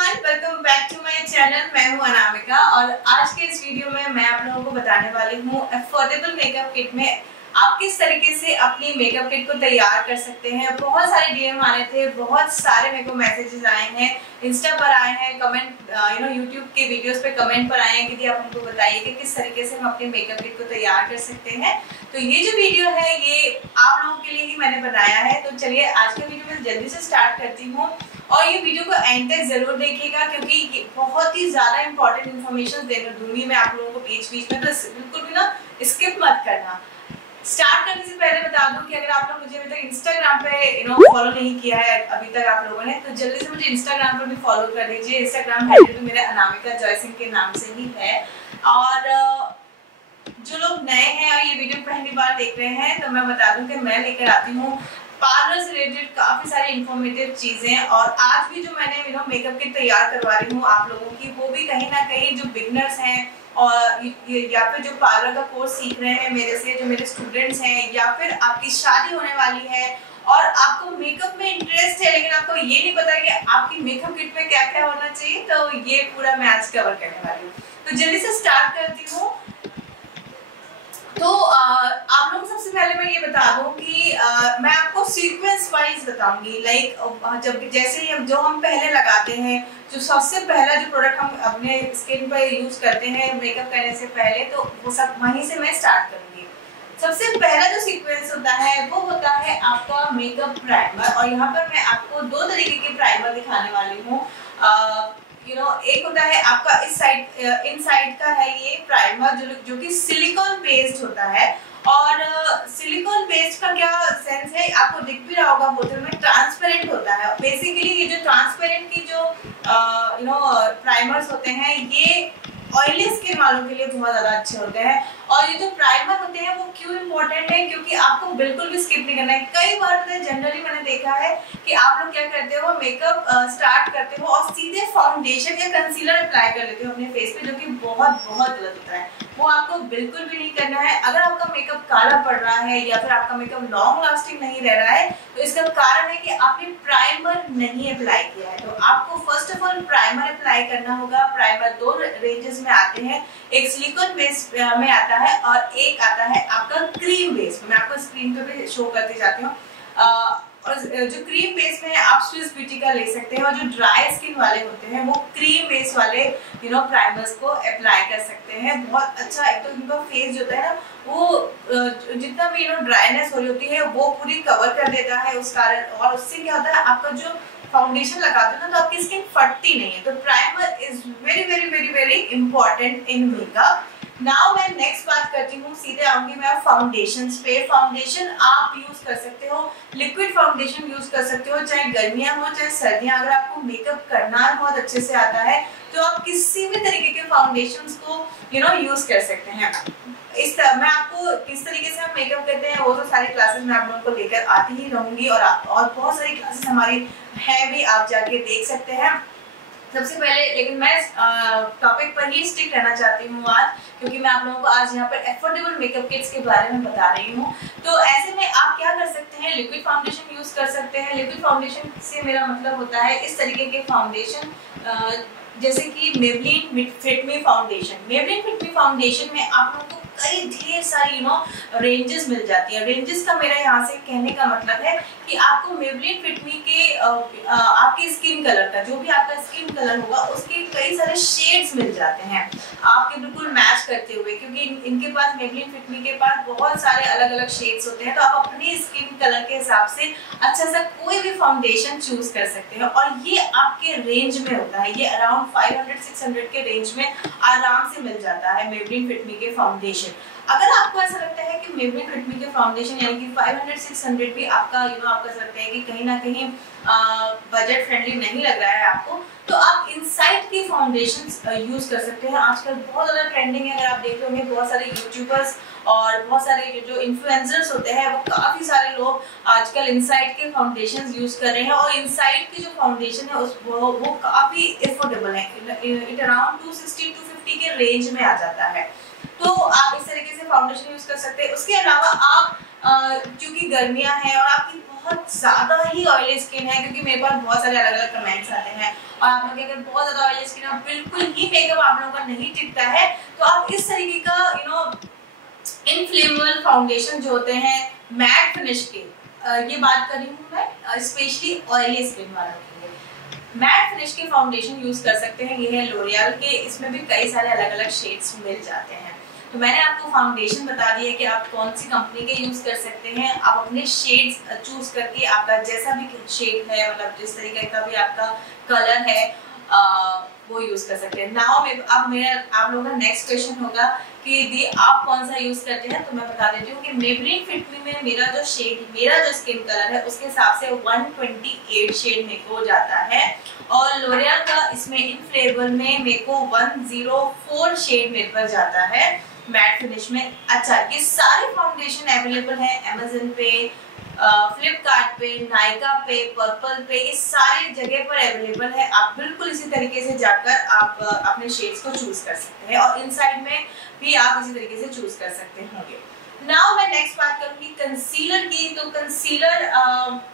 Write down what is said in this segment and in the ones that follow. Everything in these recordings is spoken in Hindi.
Everyone, welcome back to my channel. मैं हूं अनामिका और आज के इस वीडियो में मैं आप लोगों को बताने वाली हूं अफोर्डेबल मेकअप किट में आप किस तरीके से अपनी मेकअप किट को तैयार कर सकते हैं। बहुत सारे डीएम आए थे, बहुत सारे मेरे को मैसेजेस आए हैं, इंस्टा पर आए हैं, कमेंट यूट्यूब के वीडियोस पे कमेंट पर आए हैं कि दी आप हमको बताइए कि किस तरीके से हम अपने मेकअप किट को तैयार कर सकते हैं। तो ये जो वीडियो है ये आप लोगों के लिए ही मैंने बनाया है। तो चलिए आज का वीडियो मैं जल्दी से स्टार्ट करती हूँ और ये वीडियो को एंड तक जरूर देखिएगा क्योंकि ये बहुत ही ज्यादा इंपॉर्टेंट इन्फॉर्मेशन देकर दूंगी मैं आप लोगों को बीच बीच में, तो बिल्कुल भी ना स्किप मत करना। स्टार्ट करने से पहले बता दूं कि अगर आप लोग मुझे अभी तक इंस्टाग्राम पे फॉलो नहीं किया है अभी तक आप लोगों ने, तो जल्दी से मुझे इंस्टाग्राम पर भी फॉलो कर लीजिए। इंस्टाग्राम हैंडल भी मेरा अनामिका जॉय सिंह के नाम से ही है। और जो लोग नए हैं और ये वीडियो पहली बार देख रहे हैं तो मैं बता दूं कि मैं लेकर आती हूँ पार्लर से रिलेटेड काफी सारी इंफॉर्मेटिव चीजें। और आज भी जो मैंने मेकअप किट तैयार करवा रही हूँ आप लोगों की, वो भी कहीं ना कहीं जो बिगनर्स हैं और या फिर जो पार्लर का कोर्स सीख रहे हैं मेरे से, जो मेरे स्टूडेंट्स हैं, या फिर आपकी शादी होने वाली है और आपको मेकअप में इंटरेस्ट है लेकिन आपको ये नहीं पता कि आपकी मेकअप किट में क्या क्या होना चाहिए, तो ये पूरा मैं आज कवर करने वाली हूँ। तो जल्दी से स्टार्ट करती हूँ। तो आप लोगों को सबसे पहले मैं ये बता दूं कि मैं आपको सीक्वेंस वाइज बताऊंगी। लाइक जब जैसे ही जो हम पहले लगाते हैं, जो सबसे पहला जो प्रोडक्ट हम अपने स्किन पर यूज करते हैं मेकअप करने से पहले, तो वो सब वहीं से मैं स्टार्ट करूंगी। सबसे पहला जो सीक्वेंस होता है वो होता है आपका मेकअप प्राइमर। और यहाँ पर मैं आपको दो तरीके के प्राइमर दिखाने वाली हूँ। एक होता है आपका इस साइड इन साइड का है ये प्राइमर जो कि सिलिकॉन बेस्ड होता है। और सिलिकॉन बेस्ड का क्या सेंस है, आपको दिख भी रहा होगा बोतल में, ट्रांसपेरेंट होता है। बेसिकली ये जो ट्रांसपेरेंट की जो प्राइमर्स होते हैं ये ऑयली स्किन वालों के लिए बहुत ज्यादा अच्छे होते हैं। और ये जो प्राइमर होते हैं वो क्यों इंपॉर्टेंट है, क्योंकि आपको बिल्कुल भी स्किप नहीं करना है। कई बार जनरली मैंने देखा है कि आप लोग क्या करते हो, मेकअप स्टार्ट करते हो और सीधे फाउंडेशन या कंसीलर अप्लाई कर लेते हो अपने फेस पे, जो कि बहुत बहुत गलत होता है। वो आपको बिल्कुल भी नहीं करना है। अगर आपका मेकअप काला पड़ रहा है या फिर आपका मेकअप लॉन्ग लास्टिंग नहीं रह रहा है तो इसका कारण है कि आपने प्राइमर नहीं अप्लाई किया है। तो आपको first of all primer apply करना होगा। प्राइमर दो रेंजेस में आते हैं, एक सिलिकॉन बेस में आता है और एक आता है आपका क्रीम बेस। मैं आपको स्क्रीन पे भी शो करती जाती हूँ। और जो क्रीम बेस में है आप स्विस ब्यूटी का ले सकते हैं, और जो ड्राई स्किन वाले होते हैं वो क्रीम बेस वाले प्राइमर्स को अप्लाई कर सकते हैं। बहुत अच्छा, एक तो इनका फेस जो होता है ना वो जितना भी ड्राइनेस हो रही होती है वो पूरी कवर कर देता है उस कारण। और उससे क्या होता है, आपका जो फाउंडेशन लगाते हो ना तो आपकी स्किन फटती नहीं है। तो primer is very very very very important in makeup. Now मैं नेक्स्ट बात करती हूँ, सीधे आऊंगी मैं फाउंडेशन पे। फाउंडेशन आप यूज कर सकते हो, लिक्विड फाउंडेशन यूज कर सकते हो, चाहे गर्मियां हो चाहे सर्दियां। अगर आपको मेकअप करना बहुत अच्छे से आता है तो आप किसी भी तरीके के फाउंडेशंस को यूज कर सकते हैं। मैं आपको किस तरीके से हम मेकअप करते हैं वो तो सारी क्लासेस मैं आप लोगों को लेकर आती ही रहूंगी, और बहुत सारी क्लासेस हमारी है भी, आप जाके देख सकते हैं। सबसे पहले लेकिन मैं टॉपिक पर ही स्टिक रहना चाहती हूँ आज, क्योंकि मैं आप लोगों को आज यहाँ पर एफोर्डेबल मेकअप किट्स के बारे में बता रही हूँ। तो ऐसे में आप क्या कर सकते हैं, लिक्विड फाउंडेशन यूज कर सकते हैं। लिक्विड फाउंडेशन से मेरा मतलब होता है इस तरीके के फाउंडेशन जैसे कि मेबलिन फिट मी फाउंडेशन। मेबलिन फिट मी फाउंडेशन में आप लोगों को कई ढेर सारी रेंजेस मिल जाती है। रेंजेस का मेरा यहाँ से कहने का मतलब है कि आपको मेबलिन फिट मी के आपके स्किन कलर का, जो भी आपका स्किन कलर होगा उसके कई सारे शेड्स मिल जाते हैं आपके बिल्कुल मैच करते हुए, क्योंकि इनके पास मेबलिन फिट मी के पास बहुत सारे अलग अलग शेड्स होते हैं। तो आप अपनी स्किन कलर के हिसाब से अच्छा सा कोई भी फाउंडेशन चूज कर सकते हैं और ये आपके रेंज में होता है। ये अराउंड 500-600 के रेंज में आराम से मिल जाता है मेबलिन फिट मी के फाउंडेशन। अगर आपको ऐसा लगता है कि मेबलिन फिट मी के फाउंडेशन यानी कि 500-600 भी आपका आपको ऐसा लगता है कि कहीं ना कहीं बजट फ्रेंडली नहीं लग रहा है आपको, तो आप इनसाइट की फाउंडेशंस यूज कर सकते हैं। आजकल बहुत ज्यादा ट्रेंडिंग है, अगर आप देख रहे होंगे बहुत सारे यूट्यूबर्स और बहुत सारे जो इन्फ्लुएंसर्स होते हैं वो काफी सारे लोग आजकल इनसाइट के फाउंडेशंस यूज कर रहे हैं। और इनसाइट की जो फाउंडेशन है वो काफी अफोर्डेबल है, इट अराउंड 260-250 के रेंज में आ जाता है। तो आप इस तरीके से फाउंडेशन यूज कर सकते हैं। उसके अलावा आप क्योंकि गर्मियां हैं और आपकी बहुत ज्यादा ही ऑयली स्किन है, क्योंकि मेरे पास बहुत सारे अलग अलग कमेंट्स आते हैं और आप लोग अगर बहुत ज्यादा ऑयली स्किन है, बिल्कुल ही मेकअप आप लोगों का नहीं टिकता है, तो आप इस तरीके का इनफ्लेमेबल फाउंडेशन जो होते हैं मैट फिनिश के, ये बात कर रही हूँ मैं स्पेशली ऑयली स्किन वालों के लिए, मैट फिनिश के फाउंडेशन यूज कर सकते हैं। ये है लोरियल के, इसमें भी कई सारे अलग अलग शेड्स मिल जाते हैं। तो मैंने आपको फाउंडेशन बता दिया कि आप कौन सी कंपनी के यूज कर सकते हैं। आप अपने शेड्स चूज करके आपका जैसा भी शेड है, मतलब जिस तरीके का भी आपका कलर है वो यूज कर सकते हैं। नाउ अब मेरा आप लोगों का नेक्स्ट क्वेश्चन होगा कि दी आप कौन सा यूज करते हैं, तो मैं बता देती हूँ कि मेबलिन फिट मी में मेरा जो शेड, मेरा जो स्किन कलर है उसके हिसाब से 128 शेड मेरे को जाता है, और लोरियल का इसमें इनफ्लेमेबल में मेरे को 104 शेड मेरे पर जाता है मैट फिनिश में। अच्छा, ये सारे फाउंडेशन अवेलेबल है अमेज़न पे, फ्लिपकार्ट पे, नायका पे, पर्पल पे, इस सारे जगह पर अवेलेबल है। आप बिल्कुल इसी तरीके से जाकर आप अपने शेड्स को चूज कर सकते हैं, और इनसाइड में भी आप इसी तरीके से चूज कर सकते होंगे। नाउ मैं नेक्स्ट बात करूंगी कंसीलर की। तो कंसीलर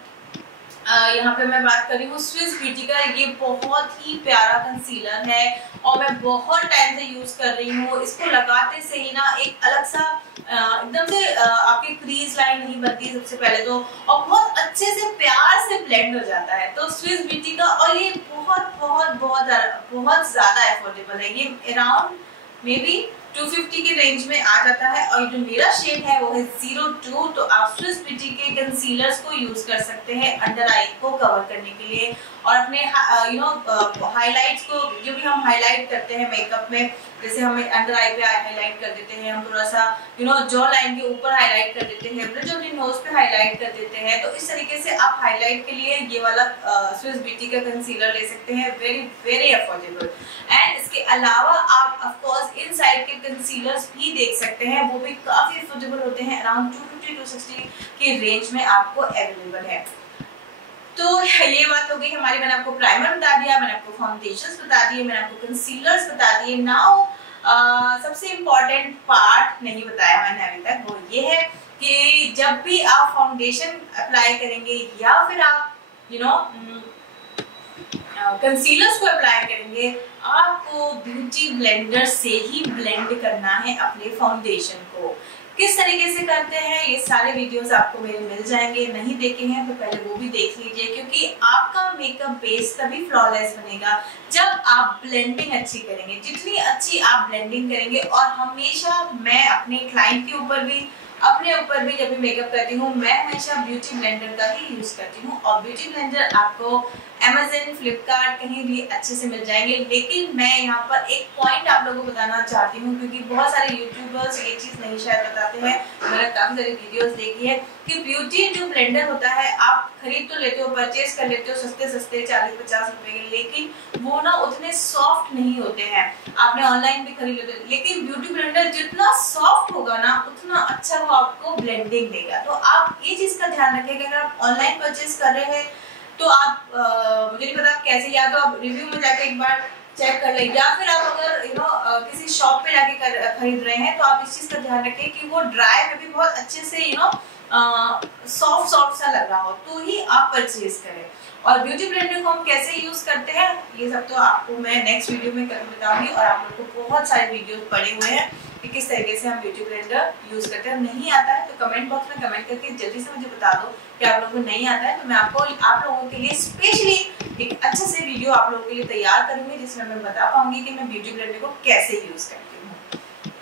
यहाँ पे मैं बात कर रही हूँ स्विस ब्यूटी का। ये बहुत ही प्यारा कंसीलर है और मैं बहुत टाइम से यूज कर रही हूँ। इसको लगाते से ही ना एक अलग सा एकदम से आपकी क्रीज लाइन नहीं बनती सबसे पहले तो, और बहुत अच्छे से प्यार से ब्लेंड हो जाता है। तो स्विस ब्यूटी का, और ये बहुत बहुत बहुत बहुत ज्यादा अफोर्डेबल है। ये अराउंड मे बी 250 के रेंज में आ जाता है, और जो मेरा शेड है वो है 02। तो आप स्विस ब्यूटी के कंसीलर्स को यूज कर सकते हैं अंडर आई को कवर करने के लिए, और अपने हाइलाइट्स को, जो भी हम हाईलाइट करते हैं मेकअप में, जैसे हमें अंडर आई पे हाईलाइट कर देते हैं, हम थोड़ा सा जॉ लाइन के ऊपर हाईलाइट कर देते हैं, ब्रिज ऑफ द नोज पे हाईलाइट कर देते हैं। तो इस तरीके से आप हाईलाइट के लिए ये वाला स्विस ब्यूटी का कंसीलर ले सकते हैं, वेरी वेरी अफोर्डेबल। एंड इसके अलावा आप ऑफ कोर्स इनसाइड के कंसीलर्स भी देख सकते हैं, वो भी काफी अफोर्डेबल होते हैं, अराउंड 250-260 के रेंज में आपको अवेलेबल है। तो ये बात हो गई हमारी, मैंने आपको प्राइमर बता दिया, मैंने आपको फाउंडेशंस बता दिए, मैंने आपको कंसीलर्स बता दिए। नाउ सबसे इम्पोर्टेंट पार्ट नहीं बताया मैंने अभी तक, वो ये है कि जब भी आप फाउंडेशन अप्लाई करेंगे या फिर आप कंसीलर्स को अप्लाई करेंगे, आपको ब्यूटी ब्लेंडर से ही ब्लेंड करना है अपने फाउंडेशन को। किस तरीके से करते हैं ये सारे वीडियोस आपको मेरे मिल जाएंगे, नहीं देखे हैं तो पहले वो भी देख लीजिए, क्योंकि आपका मेकअप बेस तभी फ्लॉलेस बनेगा जब आप ब्लेंडिंग अच्छी करेंगे। जितनी अच्छी आप ब्लेंडिंग करेंगे, और हमेशा मैं अपने क्लाइंट के ऊपर भी, अपने ऊपर भी जब भी मेकअप करती हूँ, मैं हमेशा ब्यूटी ब्लेंडर का ही यूज करती हूँ, और ब्यूटी ब्लेंडर आपको अमेज़न, फ्लिपकार्ट कहीं भी अच्छे से मिल जाएंगे। लेकिन मैं यहाँ पर एक पॉइंट आप लोगों को बताना चाहती हूँ, क्योंकि बहुत सारे यूट्यूबर्स ये चीज नहीं शायद बताते हैं, मैंने काफी सारी वीडियोस देखी है कि ब्यूटी जो ब्लेंडर होता है आप खरीद तो लेते हो, परचेज कर लेते हो सस्ते सस्ते 40-50 रुपए के, लेकिन वो ना उतने सॉफ्ट नहीं होते हैं। आपने ऑनलाइन भी खरीद लेते हो, लेकिन ब्यूटी ब्लेंडर जितना सॉफ्ट होगा ना उतना अच्छा वो आपको ब्लेंडिंग देगा। तो आप ये चीज का ध्यान रखें कि अगर आप ऑनलाइन परचेज कर रहे हैं तो आप मुझे नहीं पता कैसे, या तो आप रिव्यू में जाके एक बार चेक कर ले, या फिर आप अगर किसी शॉप पे जाके खरीद रहे हैं तो आप इस चीज का ध्यान रखें कि वो ड्राई में भी बहुत अच्छे से सॉफ्ट सॉफ्ट सा लग रहा हो, तो ही आप परचेज करें। और ब्यूटी ब्लेंडर को हम कैसे यूज करते हैं ये सब तो आपको मैं नेक्स्ट वीडियो में बताऊंगी, और आप लोग को बहुत सारे वीडियो पड़े हुए हैं कि किस तरीके से हम ब्यूटी ब्लेंडर यूज करते हैं। नहीं आता है तो कमेंट बॉक्स में कमेंट करके जल्दी से मुझे बता दो कि आप लोगों को नहीं आता है, तो मैं आप लोगों के लिए स्पेशली एक अच्छे से वीडियो आप लोगों के लिए तैयार करूंगी, जिसमें मैं बता पाऊंगी कि मैं ब्यूटी ब्लेंडर को कैसे यूज करती हूँ।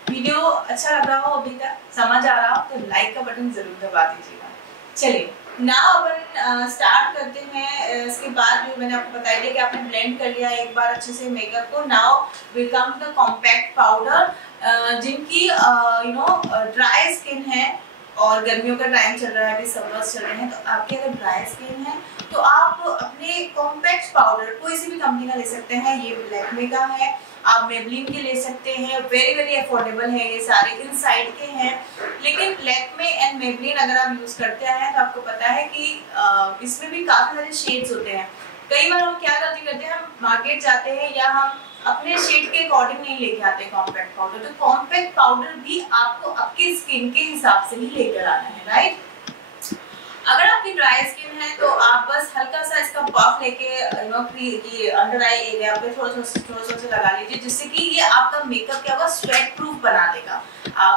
वीडियो अच्छा लग रहा हो, अभी तक समझ आ रहा हो तो लाइक का बटन जरूर दबा दीजिएगा। चलिए नाउ अपन स्टार्ट करते हैं। इसके बाद जो मैंने आपको बताया कि आपने ब्लेंड कर लिया एक बार अच्छे से मेकअप को, now will come the compact powder. जिनकी ड्राई स्किन है और गर्मियों का टाइम चल रहा है, अभी समर्स चल रहे हैं, तो आपके अगर ड्राई स्किन है तो आप अपने कॉम्पैक्ट पाउडर कोई सी भी कंपनी का ले सकते हैं। ये लैक्मे का है, आप मेबलिन के ले सकते हैं, वेरी वेरी अफोर्डेबल है, ये सारे इनसाइड के हैं। लेकिन लैक्मे एंड मेबलिन अगर आप यूज करते हैं तो आपको पता है कि इसमें भी काफी सारे शेड्स होते हैं, कई बार हम क्या गलती करते हैं, हम मार्केट जाते हैं या हम अपने शेड के अकॉर्डिंग नहीं लेके आते कॉम्पैक्ट पाउडर। तो कॉम्पैक्ट पाउडर भी आपको आपके स्किन के हिसाब से ही लेकर आना है, राइट। अगर आपकी ड्राई स्किन है तो आप बस हल्का सा इसका पफ लेके ये अंडर आई एरिया पे थोड़ा सा लगा लीजिए, जिससे कि ये आपका मेकअप क्या होगा, स्वेट प्रूफ बना देगा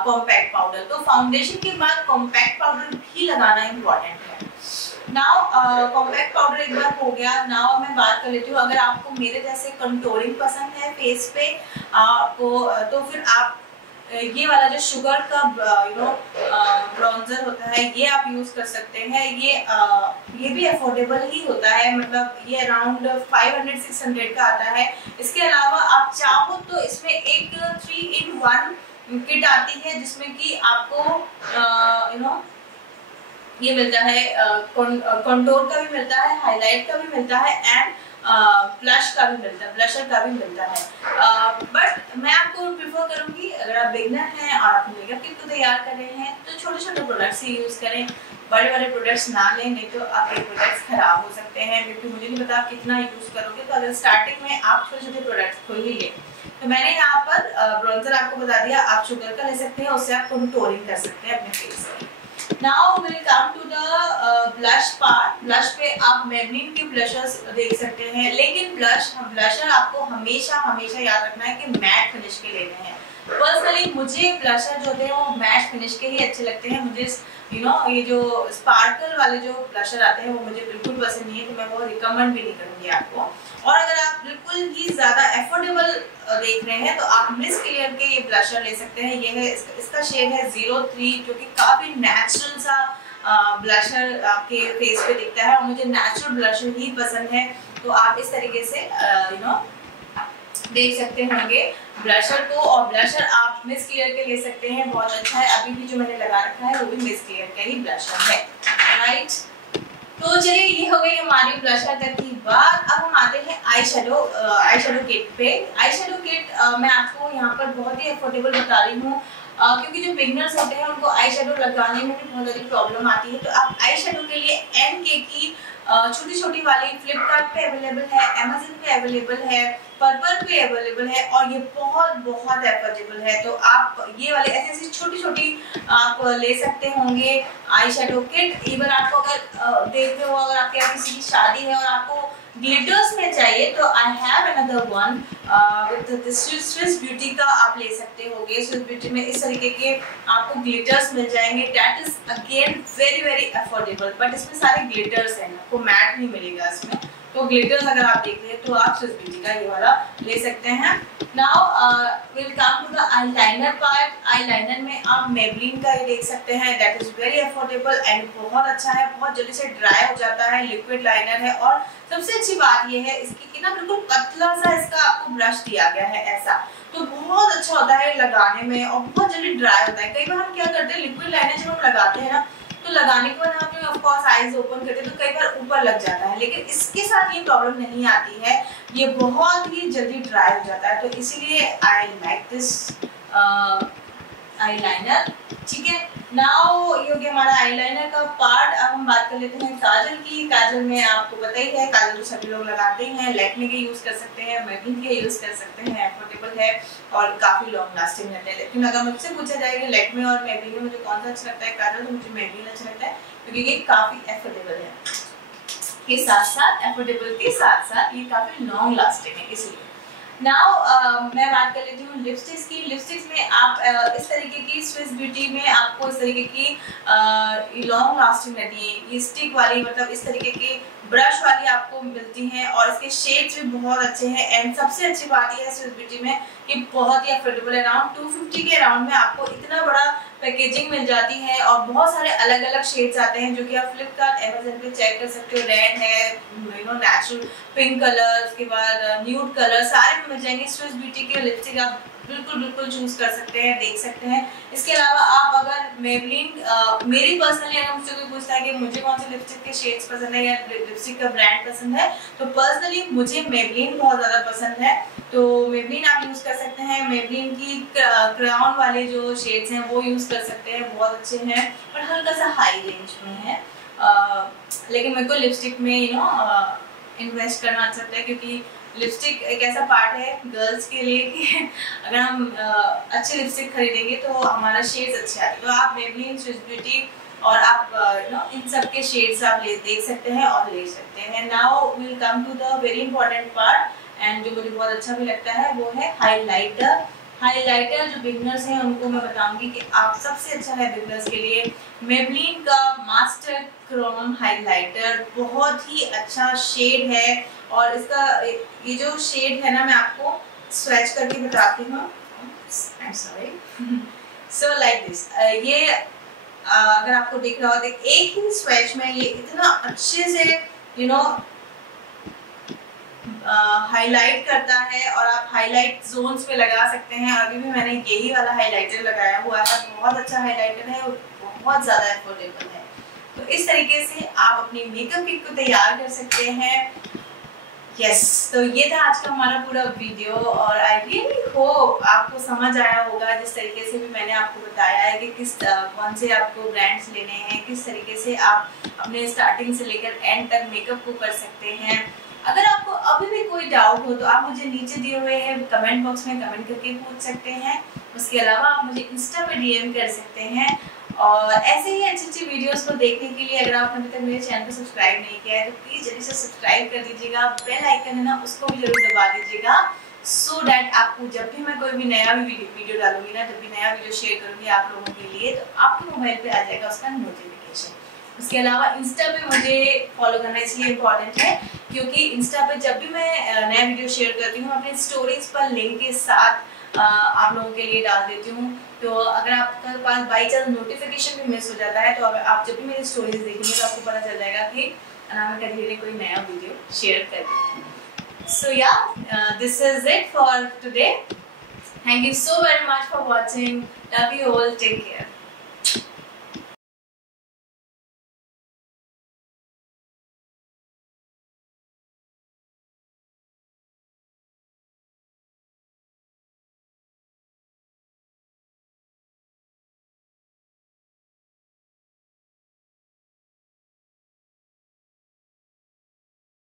कॉम्पैक्ट पाउडर। तो फाउंडेशन के बाद कॉम्पैक्ट पाउडर भी लगाना इम्पोर्टेंट है। नाउ कॉम्पैक्ट पाउडर एक बार हो गया। नाउ मैं बात कर लेती हूँ, अगर आपको मेरे जैसे कंटूरिंग पसंद है फेस पे आपको, तो फिर आप ये वाला जो शुगर का ब्रॉन्जर होता है ये आप यूज कर सकते हैं। ये भी अफोर्डेबल ही होता है, मतलब ये अराउंड 500-600 का आता है। इसके अलावा आप चाहो तो इसमें एक 3-in-1 किट आती है, जिसमें कि आपको ये मिलता है, कंटूर का भी मिलता है, हाईलाइट का भी मिलता है एंड ब्लश का भी मिलता है, ब्लशर का भी मिलता है। बट मैं आपको प्रिफर करूंगी, अगर आप बिगनर हैं और आप मेकअप किट को तैयार कर रहे हैं तो छोटे छोटे प्रोडक्ट्स ही यूज करें, बड़े बड़े प्रोडक्ट्स ना लें, नहीं तो आपके प्रोडक्ट्स खराब हो सकते हैं, क्योंकि मुझे नहीं पता आप कितना यूज करोगे। तो अगर स्टार्टिंग में आप छोटे छोटे प्रोडक्ट्स को ही लें, तो मैंने यहाँ पर ब्रॉन्जर आपको बता दिया, आप शुगर का ले सकते हैं, उससे आप कंटूरिंग कर सकते हैं अपने फेस की। Now we'll come to the blush part. Blush पे आप Maybelline के ब्लशर्स देख सकते हैं, लेकिन ब्लशर आपको हमेशा याद रखना है कि मैट फिनिश के लेने हैं। पर्सनली मुझे ब्लशर जो थे वो मैट फिनिश के ही अच्छे लगते हैं। मुझे ये जो स्पार्कल वाले जो ब्लशर आते हैं वो मुझे बिल्कुल पसंद नहीं है, तो मैं वो रिकमेंड भी नहीं करूँगी आपको। और अगर आप बिल्कुल ही ज़्यादा एफोर्डेबल देख रहे हैं तो आप मिस क्लियर के ये ब्लशर ले सकते हैं। ये है इसका शेड है 03, जो कि काफ़ी नेचुरल सा ब्लशर आपके फेस पे दिखता है, और मुझे नेचुरल ब्लशर ही पसंद है। तो आप इस तरीके से देख सकते होंगे ब्लशर को, और ब्लशर आप मिस क्लियर के ले सकते हैं, बहुत अच्छा है। अभी भी जो मैंने लगा रखा है वो भी मिस क्लियर का ही ब्लशर है, राइट। तो चलिए ये हो गई हमारी ब्लशर तक की बात। अब हम आते हैं आई शेडो किट पे। आई शेडो किट मैं आपको यहाँ पर बहुत ही अफोर्डेबल बता रही हूँ, क्योंकि जो बिगनर्स होते हैं उनको आई शेडो लगाने में भी बहुत ज़्यादा प्रॉब्लम आती है। तो आप आई शेडो के लिए NK की छोटी छोटी वाली फ्लिपकार्ट पे अवेलेबल है, अमेज़न पे अवेलेबल है, पर्पल पे अवेलेबल है, और ये बहुत एफोर्डेबल है। तो आप ये वाले ऐसी छोटी छोटी आप ले सकते होंगे आई शेडो किट। इवन आपको अगर देख रहे हो, अगर आपके यहाँ किसी की शादी है और आपको ग्लिटर्स में चाहिए, तो I have another one with Swiss beauty का आप ले सकते होंगे। स्विस ब्यूटी में इस तरीके के आपको ग्लिटर्स मिल जाएंगे, that is again very affordable, but इसमें सारे ग्लिटर्स हैं, आपको मैट नहीं मिलेगा इसमें। तो ग्लिटर्स अगर आप देख रहे हैं तो आप स्विस ब्यूटी का ये वाला ले सकते हैं। Now will come to the eyeliner part. Eyeliner में आप Maybelline का ये देख सकते हैं, that is very affordable and बहुत अच्छा है, बहुत जल्दी से ड्राई हो जाता है, लिक्विड लाइनर है। और सबसे अच्छी बात ये है इसकी कि ना बिल्कुल पतला सा इसका आपको ब्रश दिया गया है ऐसा, तो बहुत अच्छा होता है लगाने में और बहुत जल्दी ड्राई होता है। कई बार हम क्या करते हैं, लिक्विड लाइनर जब हम लगाते हैं ना, तो लगाने के बाद हम ऑफ कोर्स आईज ओपन करते हैं तो कई बार ऊपर लग जाता है, लेकिन इसके साथ ये प्रॉब्लम नहीं आती है, ये बहुत ही जल्दी ड्राई हो जाता है। तो इसीलिए आई लाइक दिस आईलाइनर, ठीक है। नाउ ये हो गया हमारा आईलाइनर का पार्ट। अब हम बात कर लेते हैं काजल की। काजल में आपको पता ही है, काजल तो सभी लोग लगाते हैं, लैक्मे के यूज कर सकते हैं, Maybelline के यूज कर सकते हैं, अफोर्डेबल है और काफी लॉन्ग लास्टिंग रहते हैं। लेकिन अगर मुझसे पूछा जाए कि लैक्मे और Maybelline में मुझे कौन सा अच्छा लगता है काजल, तो मुझे Maybelline अच्छा लगता है, क्योंकि ये काफी अफोर्डेबल है, के साथ साथ अफोर्डेबल के साथ साथ ये काफी लॉन्ग लास्टिंग है, इसलिए। नाउ मैं बात कर लेती हूँ लिपस्टिक्स की। लिपस्टिक्स में आप इस तरीके की स्विस ब्यूटी में आपको इस तरीके की लॉन्ग लास्टिंग रहती है, ये स्टिक वाली, मतलब इस तरीके की ब्रश वाली आपको मिलती हैं, और इसके शेड्स भी बहुत अच्छे हैं। एंड सबसे अच्छी बात यह है स्विस ब्यूटी में कि बहुत ही अफोर्डेबल है, अराउंड 250 के अराउंड में आपको इतना बड़ा पैकेजिंग मिल जाती है, और बहुत सारे अलग अलग शेड्स आते हैं जो कि आप फ्लिपकार्ट अमेज़न पे चेक कर सकते हो। रेड है, नेचुरल पिंक कलर, उसके बाद न्यूड कलर, सारे मिल जाएंगे। स्विस ब्यूटी के लिपस्टिक आप बिल्कुल चूज कर सकते हैं, देख सकते हैं। इसके अलावा आप अगर Maybelline, मेरी पर्सनली अगर मुझसे कोई पूछता है कि मुझे कौन से लिपस्टिक के शेड्स पसंद है या लिपस्टिक का ब्रांड पसंद है, तो पर्सनली मुझे Maybelline बहुत ज़्यादा पसंद है। तो Maybelline आप यूज़ कर सकते हैं। Maybelline की क्राउन वाले जो शेड्स हैं वो यूज़ कर सकते हैं, बहुत अच्छे हैं, पर हल्का सा हाई रेंज में है। लेकिन मेरे को लिपस्टिक में इन्वेस्ट करना अच्छा लगता है, क्योंकि लिपस्टिक एक ऐसा पार्ट है गर्ल्स के लिए कि अगर हम अच्छी लिपस्टिक खरीदेंगे तो हमारा शेड्स अच्छे आते हैं। तो आप मेबलिन, स्विस ब्यूटी और आप इन सब के शेड्स आप देख सकते हैं और ले सकते हैं। Now will come to the very important part and जो मुझे बहुत अच्छा भी लगता है वो है हाइलाइटर। हाइलाइटर जो बिगनर्स हैं उनको मैं बताऊंगी कि आप सबसे अच्छा है बिगनर्स के लिए मेबलिन का मास्टर क्रोम हाइलाइटर। बहुत ही अच्छा शेड है और इसका ये जो शेड है ना, मैं आपको स्वैच करके बताती हूँ। I am sorry. So like this, ये अगर आपको दिख रहा हो, एक ही स्वैच में ये इतना अच्छे से हाईलाइट करता है और आप हाईलाइट जोन्स पे लगा सकते हैं। अभी भी मैंने यही वाला हाइलाइटर लगाया हुआ है, बहुत अच्छा हाइलाइटर है और बहुत ज़्यादा अफोर्डेबल है। तो इस तरीके से आप अपनी मेकअप किट को तैयार कर सकते हैं। यस, तो ये था आज का हमारा पूरा वीडियो और आई रियली होप आपको समझ आया होगा। जिस तरीके से भी मैंने आपको बताया है कि कौन से आपको ब्रांड्स लेने हैं, किस तरीके से आप अपने स्टार्टिंग से लेकर एंड तक मेकअप को कर सकते हैं। अगर आपको अभी भी कोई डाउट हो तो आप मुझे नीचे दिए हुए हैं कमेंट बॉक्स में कमेंट करके पूछ सकते हैं। उसके अलावा आप मुझे इंस्टा पे डीएम कर सकते हैं। और ऐसे ही अच्छी अच्छी वीडियोस को देखने के लिए अगर आपने अभी तक मेरे चैनल को सब्सक्राइब नहीं किया है तो प्लीज़ जल्दी से सब्सक्राइब कर दीजिएगा। बेल आइकन है ना, उसको भी जरूर दबा दीजिएगा, सो दैट आपको जब भी मैं कोई भी नया वीडियो डालूंगी ना, जब भी नया वीडियो शेयर करूंगी आप लोगों के लिए, तो आपके मोबाइल पे आ जाएगा उसका नोटिफिकेशन। उसके अलावा इंस्टा पे मुझे फॉलो करना इसलिए इम्पोर्टेंट है क्योंकि इंस्टा पे जब भी मैं नया वीडियो शेयर करती हूँ अपनी स्टोरीज पर लिंक के साथ आप लोगों के लिए डाल देती हूँ। तो अगर आपके पास बाई चांस नोटिफिकेशन भी मिस हो जाता है तो आप जब भी मेरी स्टोरीज देखेंगे तो आपको पता चल जाएगा कि अनामिका दीदी ने कोई नया वीडियो शेयर कर दिया। So yeah, this is it for today. Thank you so very much for watching. Love you all, take care.